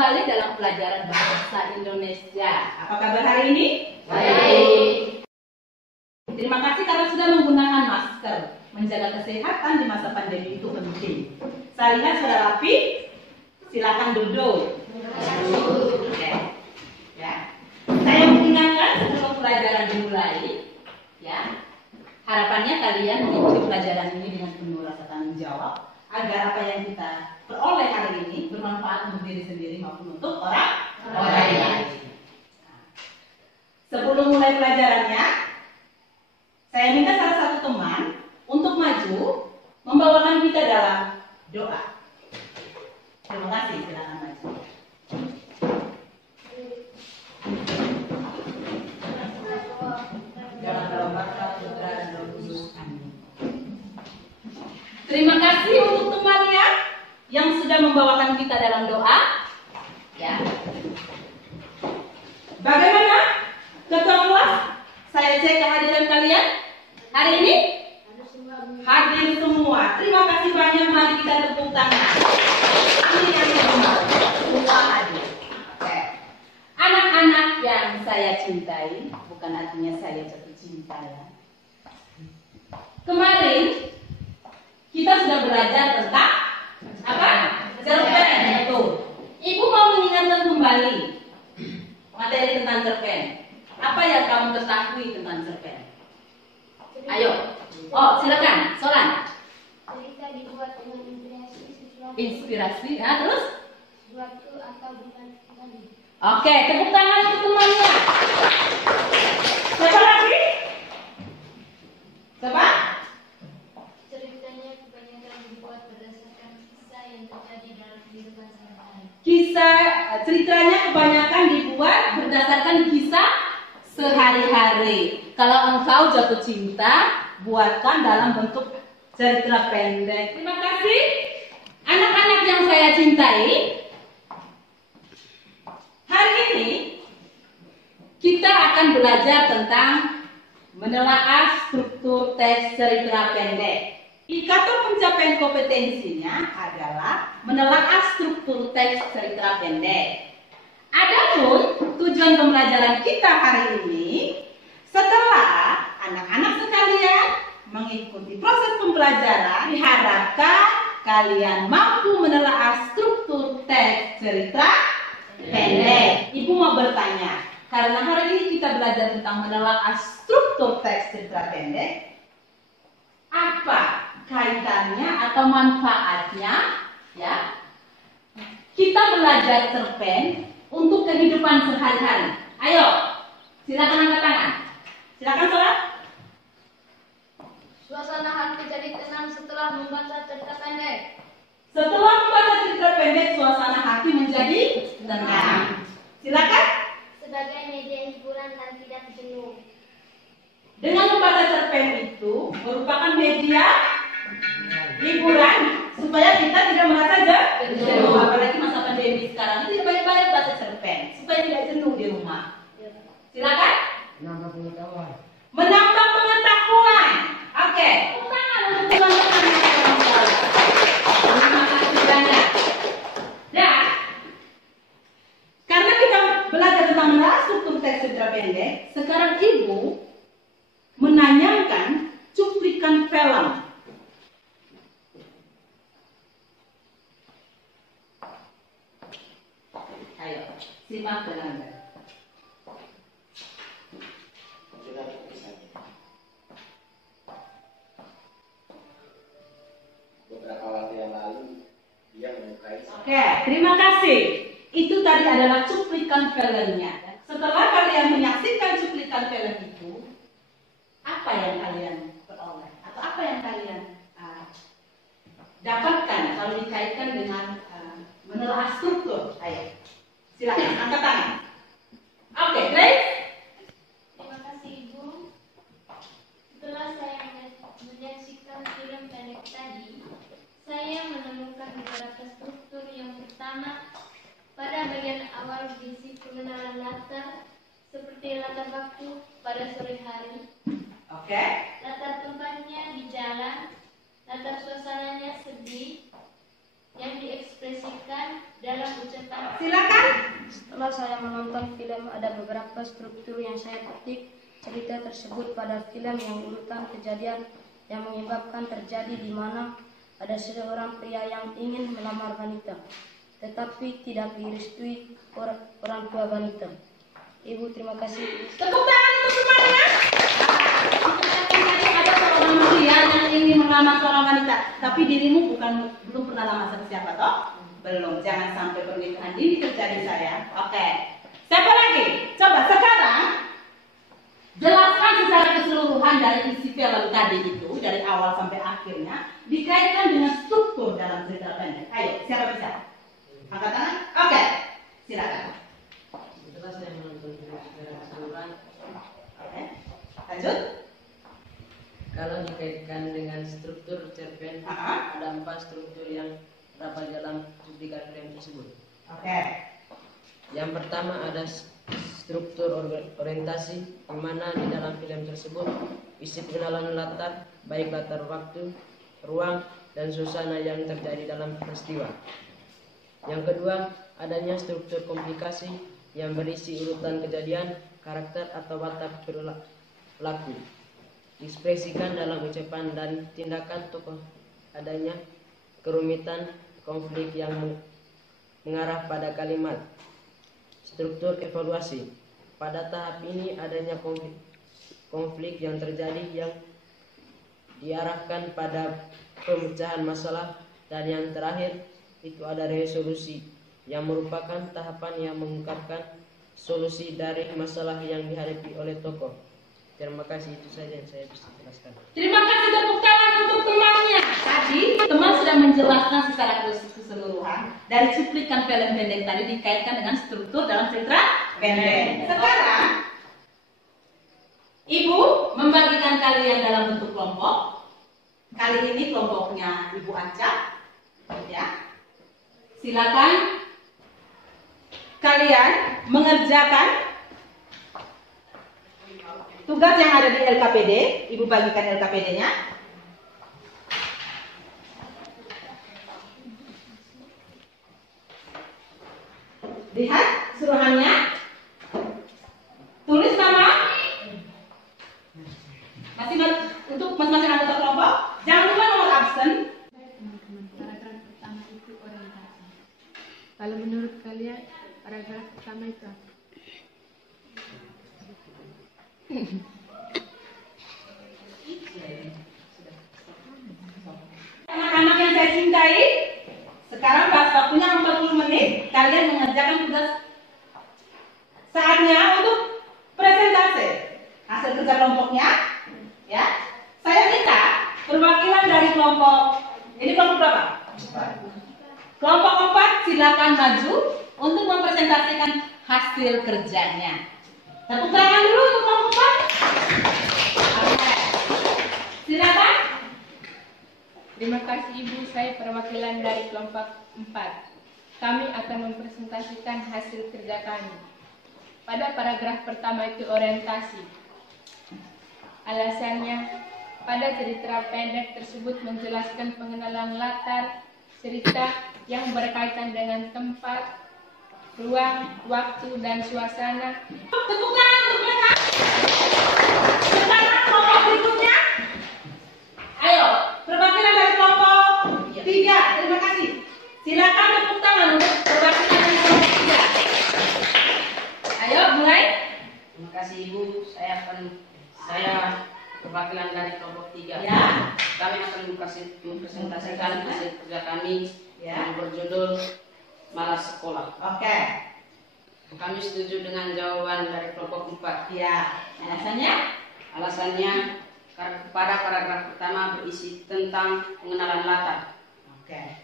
kembali dalam pelajaran bahasa Indonesia. Apa kabar hari ini? Baik. Terima kasih karena sudah menggunakan masker. Menjaga kesehatan di masa pandemi itu penting. Saya lihat sudah rapi. Silakan duduk. Oke. Ya. Saya mengingatkan sebelum pelajaran dimulai, ya. Harapannya kalian mengikuti pelajaran ini dengan penuh rasa tanggung jawab agar apa yang kita peroleh hari ini bermanfaat untuk diri sendiri maupun untuk orang lain. Sebelum mulai pelajarannya, saya minta salah satu teman untuk maju membawakan kita dalam doa. Terima kasih, silakan maju. Dalam nama Bapa, Putra, dan Roh Kudus. Amin. Terima kasih untuk temannya yang sudah membawakan kita dalam doa. Ya. Bagaimana? Ketua kelas, saya cek kehadiran kalian hari ini. Hadir semua. Terima kasih banyak. Mari kita tepuk tangan. Amin, amin. Semua hadir. Oke. Anak-anak yang saya cintai, bukan artinya saya jatuh cinta ya. Kemarin kita sudah belajar tentang apa? Cerpen itu. Ibu mau mengingatkan kembali materi tentang cerpen. Apa yang kamu ketahui tentang cerpen? Ayo. Oh, silakan, Solan. Cerita dibuat dengan Inspirasi, ya, terus? Suatu atau bukan tadi. Oke, tepuk tangan untuk temannya. Siapa lagi? Siapa? Ceritanya kebanyakan dibuat berdasarkan kisah yang terjadi dalam kehidupan sehari-hari. Ceritanya kebanyakan dibuat berdasarkan kisah sehari-hari. Kalau engkau jatuh cinta, buatkan dalam bentuk cerita pendek. Terima kasih anak-anak yang saya cintai. Hari ini kita akan belajar tentang menelaah struktur teks cerita pendek. Indikator pencapaian kompetensinya adalah menelaah struktur teks cerita pendek. Adapun tujuan pembelajaran kita hari ini, setelah anak-anak sekalian mengikuti proses pembelajaran, diharapkan kalian mampu menelaah struktur teks cerita pendek. Ibu mau bertanya, karena hari ini kita belajar tentang menelaah struktur teks cerita pendek, apa kaitannya atau manfaatnya, ya? Kita belajar cerpen untuk kehidupan sehari-hari. Ayo, silakan angkat tangan. Silakan Solat. Suasana hati jadi tenang setelah membaca cerita pendek. Setelah membaca cerita pendek, suasana hati menjadi tenang. Silakan. Sebagai media hiburan dan tidak jenuh. Dengan membaca cerpen itu merupakan media hiburan supaya kita tidak merasa jenuh. Apalagi masa pandemi sekarang itu banyak-banyak baca cerpen supaya tidak jenuh di rumah. Silakan. Menambah pengetahuan. Menambah pengetahuan. Oke. Tangan untuk teman-teman yang sekolah. Terima kasih banyak. Dan karena kita belajar tentang menelaah struktur teks cerita pendek, sekarang ibu menanyakan cuplikan film. Ayo, simak dengan baik. Beberapa waktu yang lalu dia menyukai. Oke, terima kasih. Itu tadi adalah cuplikan filmnya. Setelah kalian menyaksikan cuplikan film itu, apa yang kalian peroleh? Atau apa yang kalian dapatkan kalau dikaitkan dengan menelaah struktur? Ayo, silakan angkat tangan. Oke, Grace. Terima kasih Ibu. Setelah saya menyaksikan film pendek tadi, saya menemukan beberapa struktur. Yang pertama, pada bagian awal berisi pengenalan latar, seperti latar waktu pada sore hari, Oke. latar tempatnya di jalan, latar suasananya sedih, yang diekspresikan dalam ucapan. Silakan. Setelah saya menonton film, ada beberapa struktur yang saya petik cerita tersebut pada film yang urutan kejadian yang menyebabkan terjadi di mana ada seorang pria yang ingin melamar wanita, tetapi tidak direstui orang tua wanita. Ibu, terima kasih. Tepuk tangan untuk semuanya. Tadi ada seorang pria yang ingin melamar seorang wanita, tapi dirimu belum pernah lamar sama siapa toh? Belum. Jangan sampai pernikahan ini terjadi sayang. Oke. Siapa lagi? Coba sekarang jelaskan secara keseluruhan dari isi film tadi itu, dari awal sampai akhirnya, dikaitkan dengan struktur dalam cerita pendek. Ayo, siapa bisa? Angkat tangan. Oke. Silakan. Setelah saya menonton film secara keseluruhan, Oke. Lanjut. kalau dikaitkan dengan struktur cerpen, ada 4 struktur yang terdapat dalam cuplikan film tersebut. Oke. Yang pertama ada struktur orientasi, di mana di dalam film tersebut isi pengenalan latar, baik latar waktu, ruang, dan suasana yang terjadi dalam peristiwa. Yang kedua, adanya struktur komplikasi yang berisi urutan kejadian, karakter atau watak pelaku, diekspresikan dalam ucapan dan tindakan tokoh. Adanya kerumitan, konflik yang mengarah pada kalimat. Struktur evaluasi. Pada tahap ini adanya konflik yang terjadi yang diarahkan pada pemecahan masalah, dan yang terakhir itu ada resolusi yang merupakan tahapan yang mengungkapkan solusi dari masalah yang dihadapi oleh tokoh. Terima kasih, itu saja yang saya bisa jelaskan. Terima kasih, tepuk tangan untuk temannya. Tadi teman sudah menjelaskan secara keseluruhan dari cuplikan film pendek tadi dikaitkan dengan struktur dalam cerita pendek. Sekarang Ibu membagikan kalian dalam bentuk kelompok. Kali ini kelompoknya Ibu Anca. Ya. Silakan kalian mengerjakan tugas yang ada di LKPD. Ibu bagikan LKPD-nya. Lihat suruhannya. Tulis nama. Untuk masing-masing anggota kelompok. Jangan lupa nomor absen. Teman-teman, paragraf pertama itu orientasi. Kalau menurut kalian, paragraf pertama itu apa? Anak-anak yang saya cintai, sekarang waktunya 40 menit. Kalian mengerjakan tugas. Saatnya untuk presentasi hasil kerja kelompoknya. Ya, saya minta perwakilan dari kelompok. Ini kelompok berapa? Kelompok 4 silakan maju untuk mempresentasikan hasil kerjanya. Tepuk tangan dulu untuk kelompok 4. Oke. Silakan. Terima kasih Ibu, saya perwakilan dari kelompok 4. Kami akan mempresentasikan hasil kerja kami. Pada paragraf pertama itu orientasi. Alasannya, pada cerita pendek tersebut menjelaskan pengenalan latar cerita yang berkaitan dengan tempat, ruang, waktu, dan suasana. Tepuk tangan untuk mereka. Sekarang kelompok berikutnya. Ayo, perwakilan dari kelompok 3. Terima kasih. Silakan tepuk tangan untuk perwakilan dari kelompok 3. Ayo, mulai. Terima kasih Ibu, saya perwakilan dari kelompok 3. Ya. Kami akan mempresentasikan hasil kerja kami Ya. yang berjudul Malas Sekolah. Oke. Kami setuju dengan jawaban dari kelompok 4. Ya. Alasannya? Alasannya pada paragraf pertama berisi tentang pengenalan latar. Oke.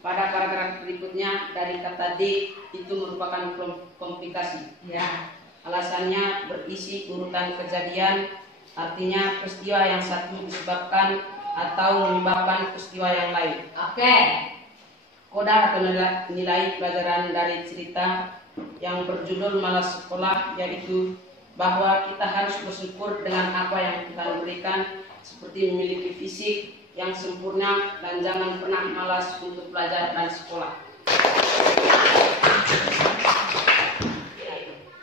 Pada paragraf berikutnya dari kata D itu merupakan komplikasi. Ya. Alasannya berisi urutan kejadian, artinya peristiwa yang satu disebabkan atau menyebabkan peristiwa yang lain. Oke. Koda atau nilai pelajaran dari cerita yang berjudul Malas Sekolah yaitu bahwa kita harus bersyukur dengan apa yang Tuhan berikan, seperti memiliki fisik yang sempurna dan jangan pernah malas untuk belajar dan sekolah.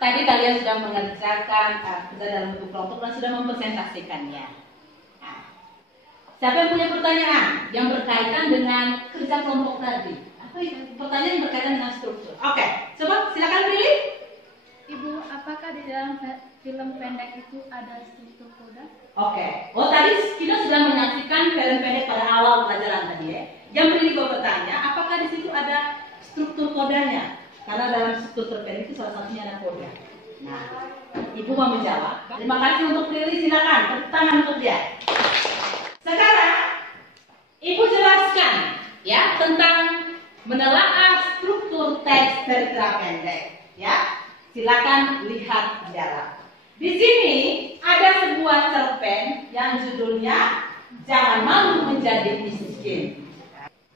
tadi kalian sudah mengerjakan kerja dalam bentuk kelompok dan sudah mempresentasikannya. Nah, siapa yang punya pertanyaan yang berkaitan dengan kerja kelompok tadi? Apa itu? Pertanyaan yang berkaitan dengan struktur. Oke, coba silakan pilih. Ibu, apakah di dalam film pendek itu ada struktur koda? Oke. Oh, tadi kita sudah menyaksikan film pendek pada awal pelajaran tadi ya. Yang pilih bertanya, apakah di situ ada struktur kodanya? Karena dalam struktur pendek itu salah satunya ada koda. Nah, Ibu mau menjawab. Terima kasih untuk pilih, silakan. Tepuk tangan untuk dia. Sekarang Ibu jelaskan ya tentang menelaah struktur teks cerita pendek. Ya, silakan lihat di dalam. Di sini ada sebuah cerpen yang judulnya Jangan Malu Menjadi Miskin.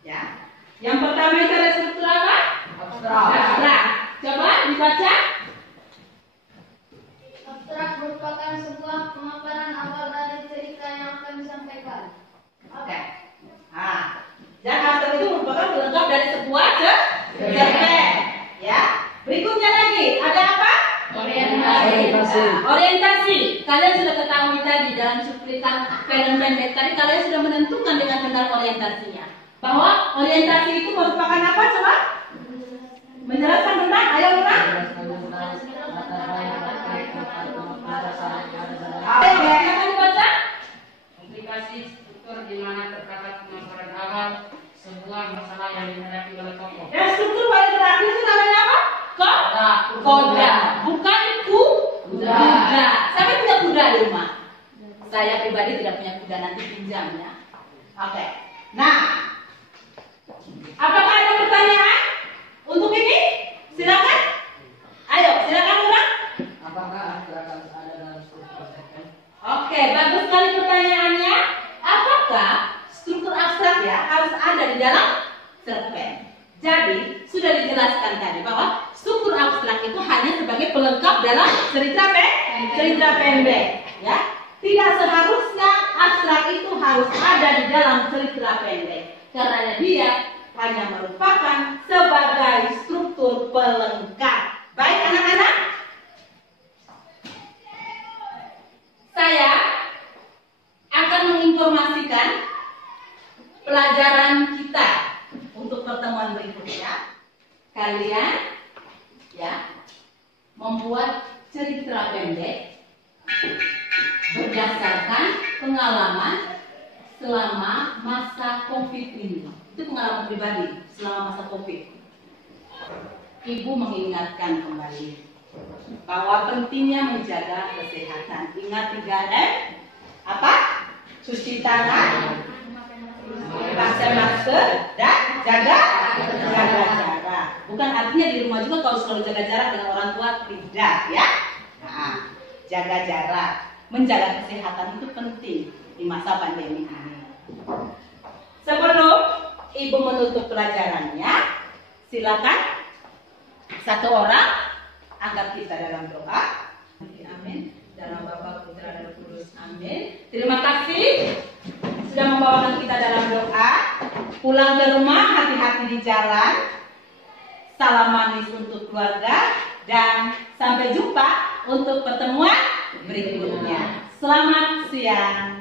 Ya, yang pertama itu ada struktur apa? Abstrak. Coba dibaca. Abstrak merupakan sebuah pemaparan awal dari cerita yang akan disampaikan. Oke. Nah, dan abstrak itu merupakan pelengkap dari sebuah cerpen. Ya. Berikutnya lagi ada apa? Orientasi. Orientasi. Kalian sudah ketahui tadi dalam cuplikan film pendek tadi kalian sudah menentukan dengan benar orientasinya. Bahwa orientasi itu merupakan apa? Coba menjelaskan tentang. Ayo Luna. Ayo silakan dibaca. Komplikasi struktur di mana terdapat pemaparan awal sebuah masalah yang dihadapi oleh tokoh. Ya, struktur paling terakhir itu namanya apa? Koda. Bukan kuda. Siapa punya kuda di rumah? Saya pribadi tidak punya kuda, nanti pinjam ya. Oke. Nah, apakah ada pertanyaan untuk ini? Silakan. Ayo, silakan Luna. Apakah abstrak harus ada dalam struktur cerpen? Oke, bagus sekali pertanyaannya. Apakah struktur abstrak ya harus ada di dalam cerpen? Jadi sudah dijelaskan tadi bahwa struktur abstrak itu hanya sebagai pelengkap dalam cerita pendek, ya. Tidak seharusnya abstrak itu harus ada di dalam cerita pendek, karena dia hanya merupakan sebagai struktur pelengkap. Baik anak-anak, saya akan menginformasikan pelajaran kita untuk pertemuan berikutnya. Kalian ya membuat cerita pendek berdasarkan pengalaman selama masa COVID ini. Itu pengalaman pribadi selama masa COVID. Ibu mengingatkan kembali bahwa pentingnya menjaga kesehatan. Ingat 3M. Apa? Cuci tangan, pakai masker, dan jaga jarak. Bukan artinya di rumah juga kalau selalu jaga jarak dengan orang tua, tidak ya. Nah, jaga jarak, menjaga kesehatan itu penting di masa pandemi ini. Sebelum Ibu menutup pelajarannya, silakan satu orang angkat kita dalam doa. Amin. Dalam Bapa, Putra, dan Roh Kudus. Amin. Terima kasih sudah membawakan kita dalam doa. Pulang ke rumah, hati-hati di jalan. Salam manis untuk keluarga. Dan sampai jumpa untuk pertemuan berikutnya. Selamat siang.